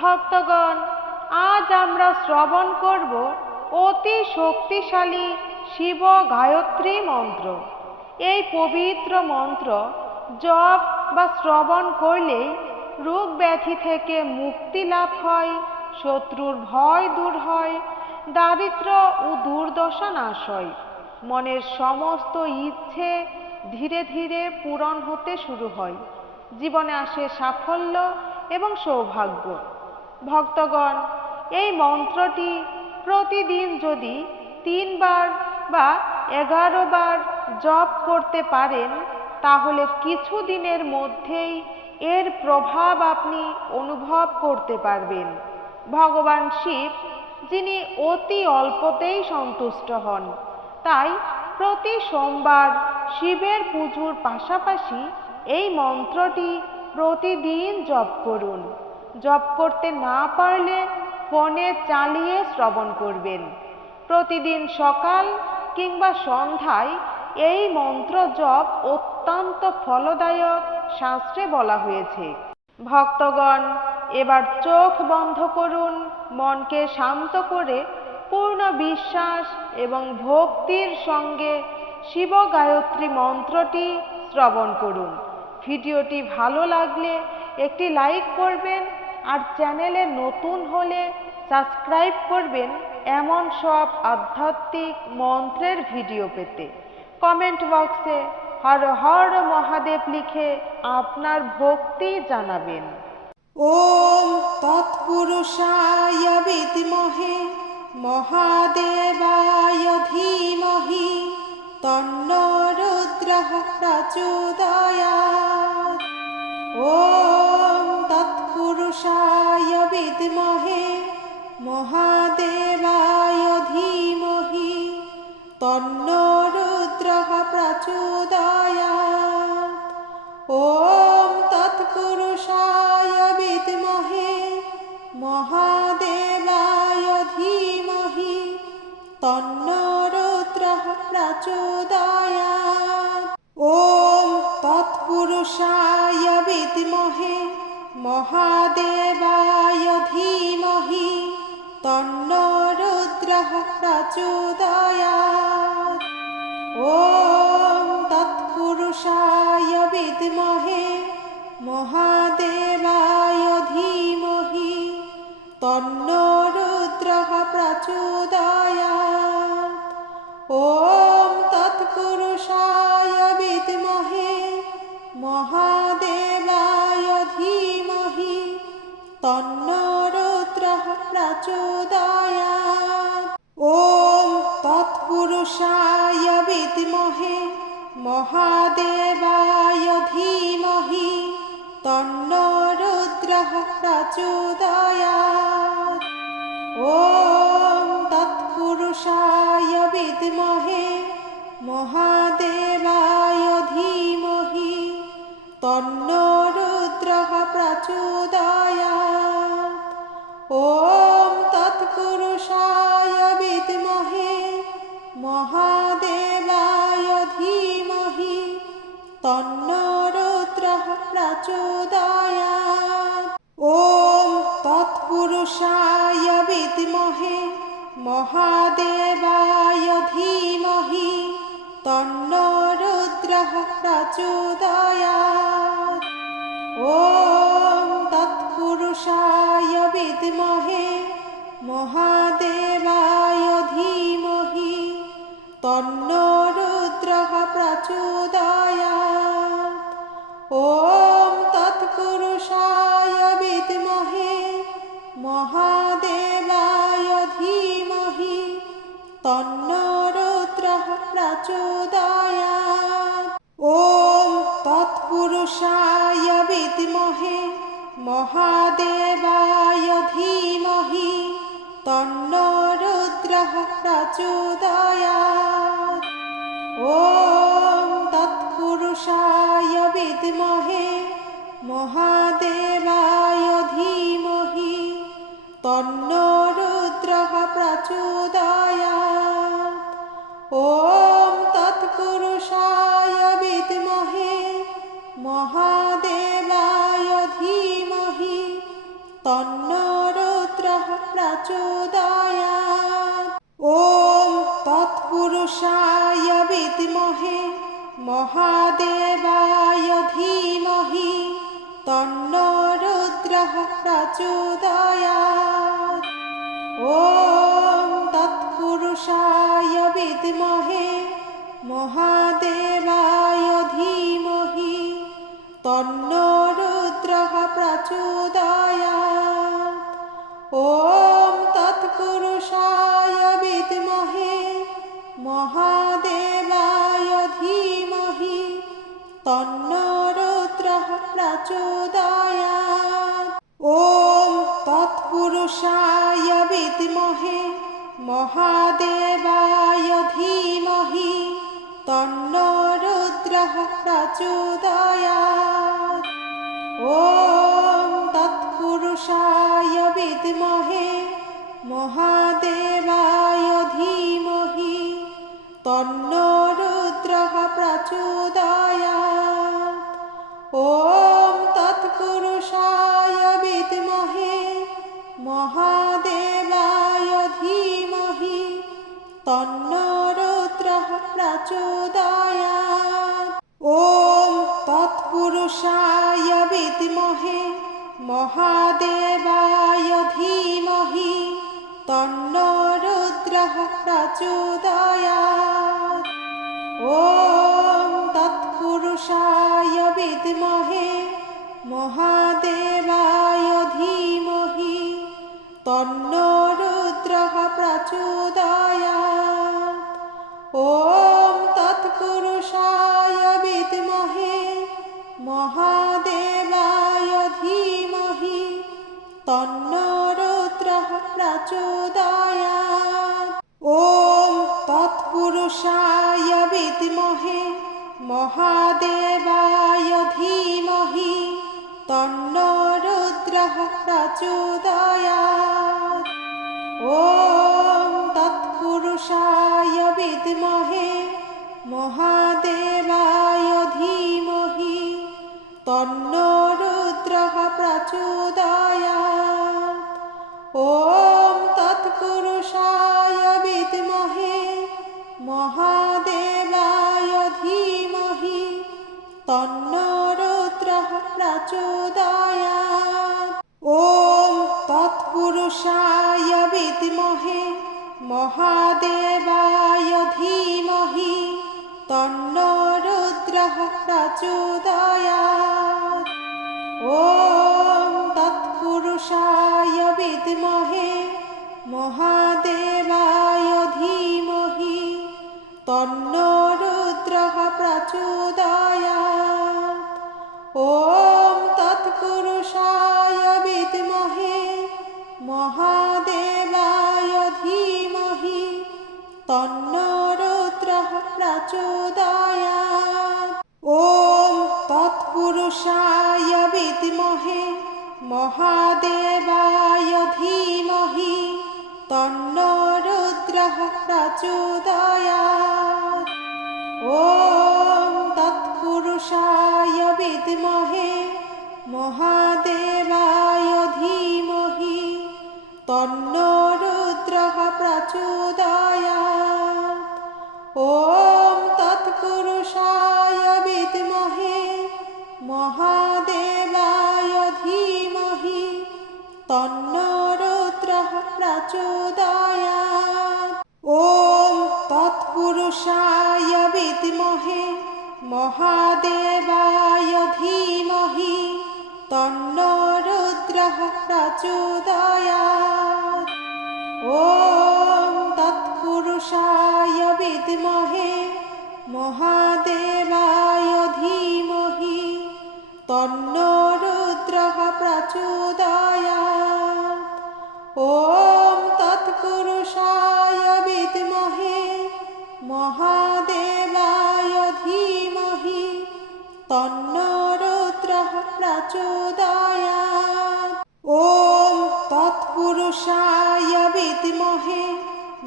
ভক্তগণ, আজ আমরা শ্রবণ করব অতি শক্তিশালী শিব গায়ত্রী মন্ত্র। এই পবিত্র মন্ত্র জপ বা শ্রবণ করলেই রোগ ব্যাধি থেকে মুক্তি লাভ হয়, শত্রুর ভয় দূর হয়, দারিদ্র্য ও দুর্দশা নাশ হয়, মনের সমস্ত ইচ্ছে ধীরে ধীরে পূরণ হতে শুরু হয়, জীবনে আসে সাফল্য এবং সৌভাগ্য। ভক্তগণ, এই মন্ত্রটি প্রতিদিন যদি 3 বার বা 11 বার জপ করতে পারেন, তাহলে কিছু দিনের মধ্যেই এর প্রভাব আপনি অনুভব করতে পারবেন। ভগবান শিব, যিনি অতি অল্পতেই সন্তুষ্ট হন, তাই প্রতি সোমবার শিবের পুজোর পাশাপাশি এই মন্ত্রটি প্রতিদিন জপ করুন। জপ করতে না পারলে ফোনে চালিয়ে শ্রবণ করবেন। প্রতিদিন সকাল কিংবা সন্ধ্যায় এই মন্ত্র জপ অত্যন্ত ফলদায়ক শাস্ত্রে বলা হয়েছে। ভক্তগণ, এবার চোখ বন্ধ করুন, মনকে শান্ত করে পূর্ণ বিশ্বাস এবং ভক্তির সঙ্গে শিব গায়ত্রী মন্ত্রটি শ্রবণ করুন। ভিডিওটি ভালো লাগলে একটি লাইক করবেন, আর চ্যানেলে নতুন হলে সাবস্ক্রাইব করবেন এমন সব আধ্যাত্মিক মন্ত্রের ভিডিও পেতে। কমেন্ট বক্সে হর হর মহাদেব লিখে আপনার ভক্তি জানাবেন। ওম তৎপুরুষায় বিদ্মহে মহাদেবায় ধীমহি তন্নো রুদ্রঃ প্রচোদয়াৎ। ওম তৎপুরুষায় বিদ্মহে মহাদেবায় ধীমহি তন্নো রুদ্রঃ প্রচোদয়াৎ। ওম তৎপুরুষায় বিদ্মহে মহাদেবায় ধীমহি তন্নো রুদ্রঃ প্রচোদয়াৎ। ওম তৎপুরুষায় বিদ্মহে মহাদেবায় ধীমহি তন্নো রুদ্রঃ প্রচোদয়াৎ। ওম তৎপুরুষায় বিদ্মহে মহাদেবায় ধীমহি তন্নো রুদ্রঃ প্রচোদয়াৎ। ওম তৎপুরুষায় বিদ্মহে মহাদেবায় ধীমহি তন্নো রুদ্রঃ প্রচোদয়াৎ। ওম তৎপুরুষায় বিদ্মহে মহাদেবায় ধীমহি তন্নো রুদ্রঃ প্রচোদয়াৎ। ওম তৎপুরুষায় বিদ্মহে মহাদেবায় ধীমহি তন্নো রুদ্রঃ প্রচোদয়াৎ। ওম তৎপুরুষায় বিদ্মহে মহাদেবায় ধীমহি তন্নো রুদ্রঃ প্রচোদয়াৎ। ওম তৎপুরুষায় বিদ্মহে মহাদেবায় ধীমহি তন্নো রুদ্রঃ প্রচোদয়াৎ। ওম তৎপুরুষায় বিদ্মহে মহাদেবায় ধীমহি তন্নো রুদ্রঃ প্রচোদয়াৎ। ওম তৎপুরুষায় বিদ্মহে মহাদেবায় ধীমহি তন্নো রুদ্রঃ প্রচোদয়াৎ। ওম তৎপুরুষায় বিদ্মহে মহাদেবায় ধীমহি তন্নো রুদ্রঃ প্রচোদয়াৎ। ওম তৎপুরুষায় বিদ্মহে মহাদেবায় ধীমহি তন্নো রুদ্রঃ প্রচোদয়াৎ। ওম তৎপুরুষায় বিদ্মহে মহাদেবায় ধীমহি তন্নো प्रचोदयात्। ॐ तत्पुरुषाय विद्महे महादेवाय धीमहि तन्नो रुद्रः प्रचोदयात्। ॐ तत्पुरुषाय विद्महे महादेवाय धीमहि तन्नो रुद्रः प्रचोदयात्। ॐ तत्पुरुषाय विद्महे महादेवाय धीमहि तन्नो रुद्रः प्रचोदयात्। ॐ तत्पुरुषाय विद्महे महादेवाय धीमहि तन्नो रुद्रः प्रचोदयात्। ॐ तत्पुरुषाय विद्महे महादेवाय धीमहि तन्नो रुद्रः प्रचोदयात्। ॐ तत्पुरुषाय विद्महे महादेवाय धीमहि तन्नो रुद्रः प्रचोदयात्। ॐ तत्पुरुषाय विद्महे महादेवाय धीमहि तन्नो रुद्रः प्रचोदयात्। ॐ तत्पुरुषाय विद्महे महादेवाय धीमहि तन्नो रुद्रः प्रचोदयात्। ॐ तत्पुरुषाय विद्महे महादेवाय धीमहि तन्नो रुद्रः प्रचोदयात्। ॐ तत्पुरुषाय विद्महे महादेवाय धीमहि तन्नो रुद्रः प्रचोदयात्। ॐ तत्पुरुषाय विद्महे महादेवाय धीमहि तन्नो रुद्रः प्रचोदयात्। ॐ तत्पुरुषाय विद्महे महादेवाय धीमहि तन्नो रुद्रः प्रचोदयात्। ॐ तत्पुरुषाय विद्महे महादेवाय धीमहि तन्नो रुद्रः प्रचोदयात्। ॐ तत्पुरुषाय विद्महे महादेवाय धीमहि तन्नो रुद्रः प्रचोदयात्। ॐ तत्पुरुषाय विद्महे महादेवाय धीमहि तन्नो रुद्रः प्रचोदयात्। ॐ तत्पुरुषाय विद्महे महादेवाय धीमहि तन्नो रुद्रः प्रचोदयात्। ॐ तत्पुरुषाय विद्महे महादेवाय धीमहि तन्नो रुद्रः प्रचोदयात्। ॐ तत्पुरुषाय विद्महे महादेवाय धीमहि तन्नो रुद्रः प्रचोदयात्। ॐ तत्पुरुषाय विद्महे महादेवाय धीमहि तन्नो रुद्रः प्रचोदयात्। ॐ तत्पुरुषाय विद्महे महादेवाय धीमहि तन्नो रुद्रः प्रचोदयात्। ॐ तत्पुरुषाय विद्महे महादेवाय धीमहि तन्नो रुद्रः प्रचोदयात्। ॐ तत्पुरुषाय विद्महे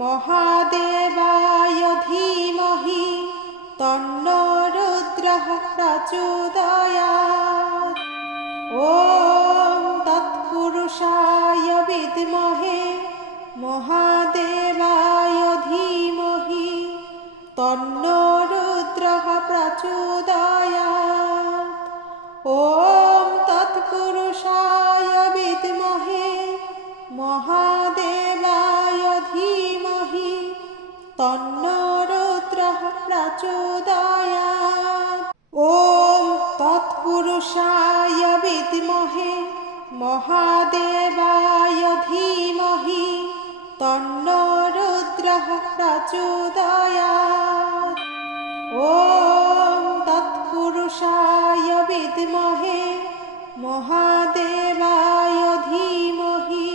महादेवाय धीमहि तन्नो रुद्रः प्रचोदयात्। ॐ तत्पुरुषाय विद्महे মহাদেবায় ধীমহি তন্নো রুদ্রঃ প্রচোদয়াৎ। ওম তৎপুরুষায় বিদ্মহে মহাদেবায় ধীমহি তন্নো রুদ্রঃ প্রচোদয়াৎ। ওম তৎপুরুষায় বিদ্মহে মহাদেবায় ধীমহি তন্নো রুদ্রঃ প্রচোদয়াৎ। ওম তৎপুরুষায় বিদ্মহে মহাদেবায় ধীমহি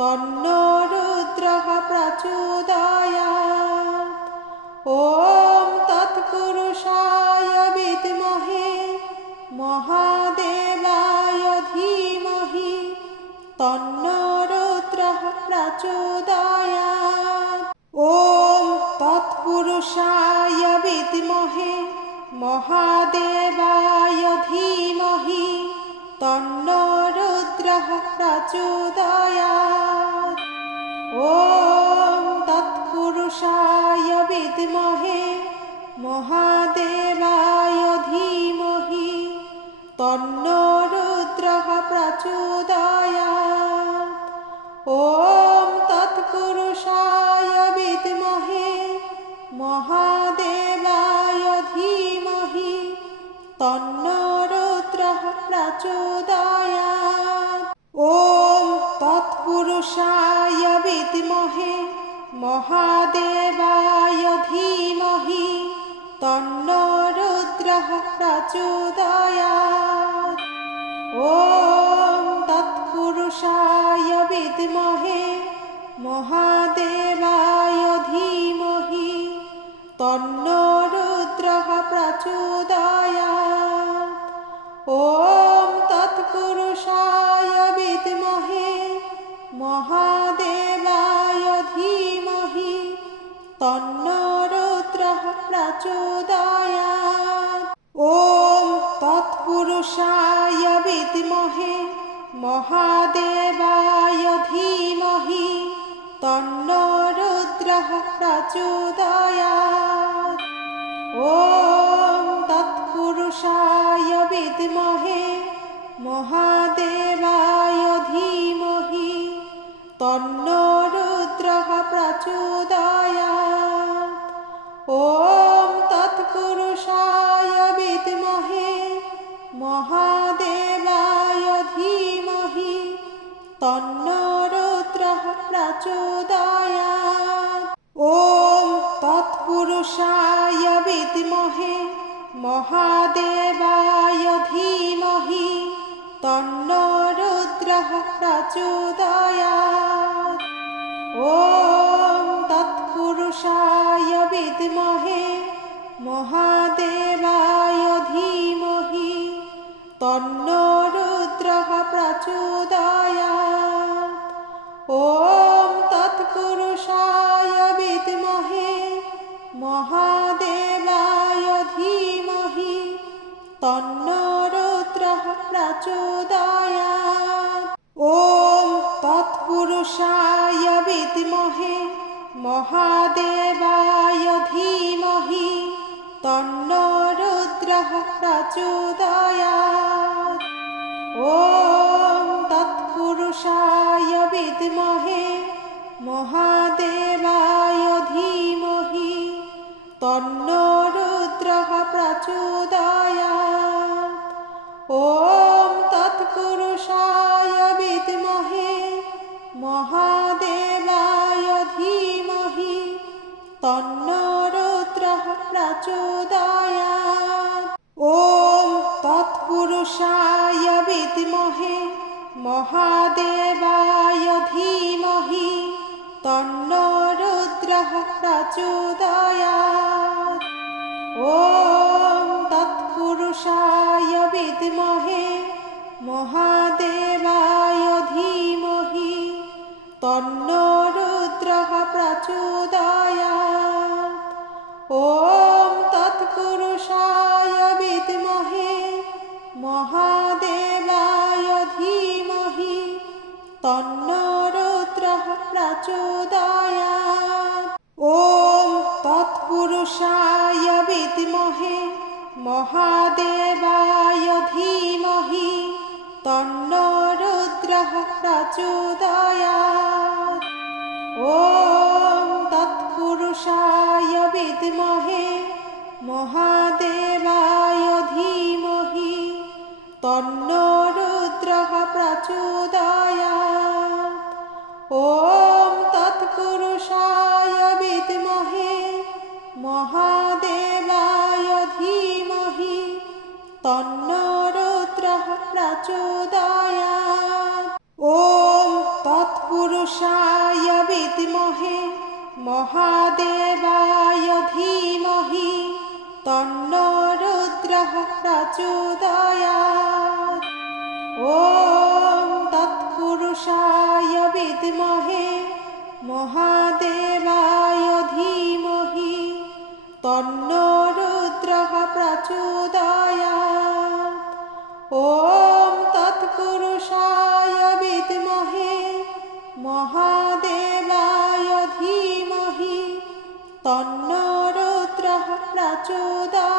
তন্নো রুদ্রঃ প্রচোদয়াৎ। ওম তৎপুরুষায় বিদ্মহে মহাদেবায় ধীমহি তন্নো রুদ্রঃ প্রচোদয়াৎ। ওম তৎপুরুষায় বিদ্মহে মহাদেবায় ধীমহি তন্নো রুদ্রঃ প্রচোদয়াৎ। ওম তৎপুরুষায় বিদ্মহে মহাদেবায় ধীমহি তন্নো রুদ্রঃ প্রচোদয়াৎ। ওম তৎপুরুষায় বিদ্মহে মহাদেবায় ধীমহি তন্নো রুদ্রঃ প্রচোদয়াৎ। ওম তৎপুরুষায় বিদ্মহে মহাদেবায় ধীমহি তন্নো রুদ্রঃ প্রচোদয়াৎ। ওম তৎপুরুষায় বিদ্মহে মহাদেবায় ধীমহি তন্নো রুদ্রঃ প্রচোদয়াৎ। ওম তৎপুরুষায় বিদ্মহে মহাদেবায় ধীমহি তন্নো রুদ্রঃ প্রচোদয়াৎ। ওম তৎপুরুষায় বিদ্মহে মহাদেবায় ধীমহি তন্নো রুদ্রঃ প্রচোদয়াৎ। ওম তৎপুরুষায় বিদ্মহে মহাদেবায় ধীমহি তন্নো রুদ্রঃ প্রচোদয়াৎ। ওম তৎপুরুষায় বিদ্মহে মহাদেবায় ধীমহি তন্নো রুদ্রঃ প্রচোদয়াৎ। ওম তৎপুরুষায় বিদ্মহে মহাদেবায় ধীমহি তন্নো রুদ্রঃ প্রচোদয়াৎ। ওম তৎপুরুষায় বিদ্মহে মহাদেবায় ধীমহি তন্নো রুদ্রঃ প্রচোদয়াৎ। ওম তৎপুরুষায় বিদ্মহে মহাদেবায় ধীমহি তন্নো রুদ্রঃ প্রচোদয়াৎ। ওম তৎপুরুষায় বিদ্মহে মহাদেবায় ধীমহি তন্নো রুদ্রঃ প্রচোদয়াৎ। ওম তৎপুরুষায় বিদ্মহে মহাদেবায় ধীমহি তন্নো রুদ্রঃ প্রচোদয়াৎ। ওম তৎপুরুষায় বিদ্মহে মহাদেবায় ধীমহি তন্নো রুদ্রঃ প্রচোদয়াৎ। ওম তৎপুরুষায় বিদ্মহে মহাদেবায় ধীমহি তন্নো রুদ্রঃ প্রচোদয়াৎ। ওম তৎপুরুষায় বিদ্মহে মহাদেবায় ধীমহি তন্নো রুদ্রঃ প্রচোদয়াৎ। ওম তৎপুরুষায় বিদ্মহে মহাদেবায় ধীমহি তন্নো রুদ্রঃ प्रचोदयात् ॐ तत्पुरुषाय विद्महे महादेवाय धीमहि तन्नो रुद्रः प्रचोदयात् ॐ तत्पुरुषाय विद्महे महादेवाय धीमहि तन्नो रुद्रः प्रचोदयात् ॐ तत्पुरुषाय विद्महे महादेवाय धीमहि तन्नो रुद्रः प्रचोदयात् ॐ तत्पुरुषाय विद्महे महादेवाय धीमहि तन्नो रुद्रः प्रचोदयात् ॐ तत्पुरुषाय विद्महे महादेवाय धीमहि तन्नो रुद्रः प्रचोदयात् ॐ तत्पुरुषाय विद्महे महादेवाय धीमहि तन्नो रुद्रः प्रचोदयात्